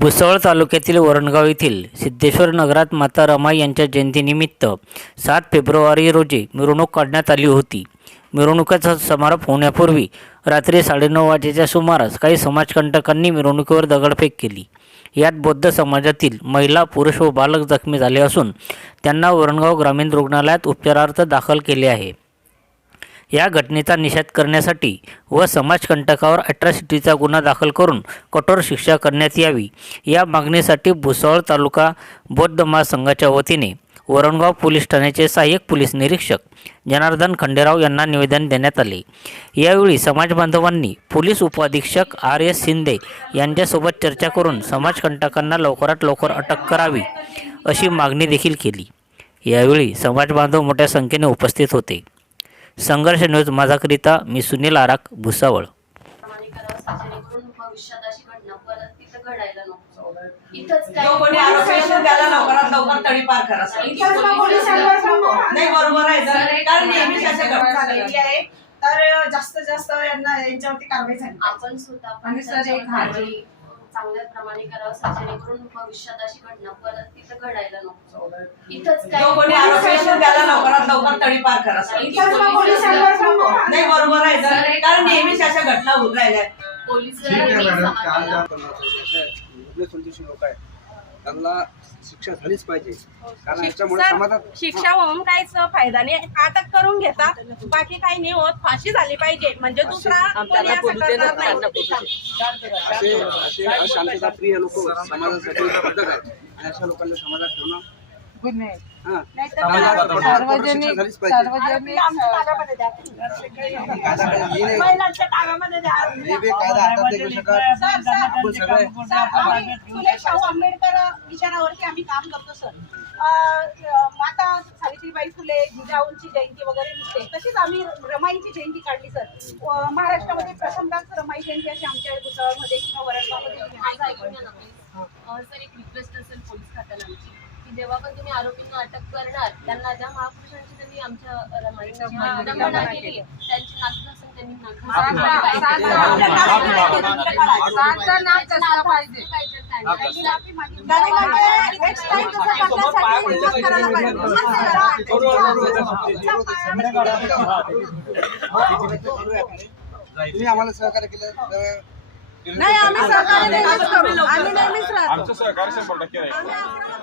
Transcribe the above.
भुसावळ तालुक्यातील वरणगाव येथील सिद्धेश्वर नगरात माता रमाई यांच्या जयंतीनिमित्त सात फेब्रुवारी रोजी मिरवणूक काढण्यात आली होती. मिरवणुकीचा समारोप होण्यापूर्वी रात्री साडेनऊ वाजेच्या सुमारास काही समाजकंटकांनी मिरवणुकीवर दगडफेक केली. यात बौद्ध समाजातील महिला पुरुष व बालक जखमी झाले असून त्यांना वरणगाव ग्रामीण रुग्णालयात उपचारार्थ दाखल केले आहे. या घटनेचा निषेध करण्यासाठी व समाजकंटकावर अॅट्रॉसिटीचा गुन्हा दाखल करून कठोर शिक्षा करण्यात यावी. या मागणीसाठी भुसावळ तालुका बौद्ध महासंघाच्या वतीने वरणगाव पोलीस ठाण्याचे सहाय्यक पोलीस निरीक्षक जनार्दन खंडेराव यांना निवेदन देण्यात आले. यावेळी समाजबांधवांनी पोलीस उपअधीक्षक आर एस शिंदे यांच्यासोबत चर्चा करून समाजकंटकांना लवकरात लवकर अटक करावी अशी मागणी देखील केली. यावेळी समाजबांधव मोठ्या संख्येने उपस्थित होते. संघर्ष न्यूज माझाकरिता मी सुनील आराक भुसावळ. तर जास्त जास्त यांना यांच्यावरती कारवाई झाली आपण आणि सर, एक चांगल्या प्रमाणे करावं जेणेकरून भविष्यात अशी घटना परत तिथं घडायला नको. इथंच जो लवकर तडीपार करा. सर. नाही बरोबर आहे. सर कारण नेहमीच अशा घटना होत राहिल्या. आहे त्यांना शिक्षा झालीच पाहिजे. कारण याच्यामुळे सर, समाजात शिक्षा होऊन काहीच फायदा नाही. अटक करून घेतात बाकी काही नाही होत. फाशी झाली पाहिजे. म्हणजे दुसरा कोणी असं करणार नाही. असे असे अशांतता प्रिय लोक समाजासाठी घटक आहेत. आणि अशा लोकांना समाजात ठेवणं हा. समाजात शिक्षा झालीच पाहिजे. कायदा काही हे नाही. महिलांच्या ताब्यामध्ये द्या. हे बी कायदा हातात नाही घेऊ शकत. सर, सर, आपण सगळे सर, आम्ही फुले शाहू आंबेडकर विचारावरती आम्ही काम करतो सर. माता सावित्रीबाई फुले जिजाऊंची जयंती वगैरे निघते तशीच आम्ही रमाईची जयंती काढली सर. महाराष्ट्रामध्ये प्रथमदाच रमाई जयंती अशी आमच्या भुसावळमध्ये किंवा वरणगावमध्ये सर एक रिक्वेस्ट असेल पोलीस खात्याला आमची की जेव्हा पण तुम्ही आरोपींना अटक करणार त्यांना ज्या महापुरुषांची त्यांनी आमच्या रमाईची विडंबना केली. आहे, त्यांची नागशासन त्यांनी. तुम्ही आम्हाला सहकार्य केलं नाही आम्ही सहकार्य नेहमीच करू आम्ही नेहमीच राहतो. आमचं सहकार्य शंभर टक्के आहे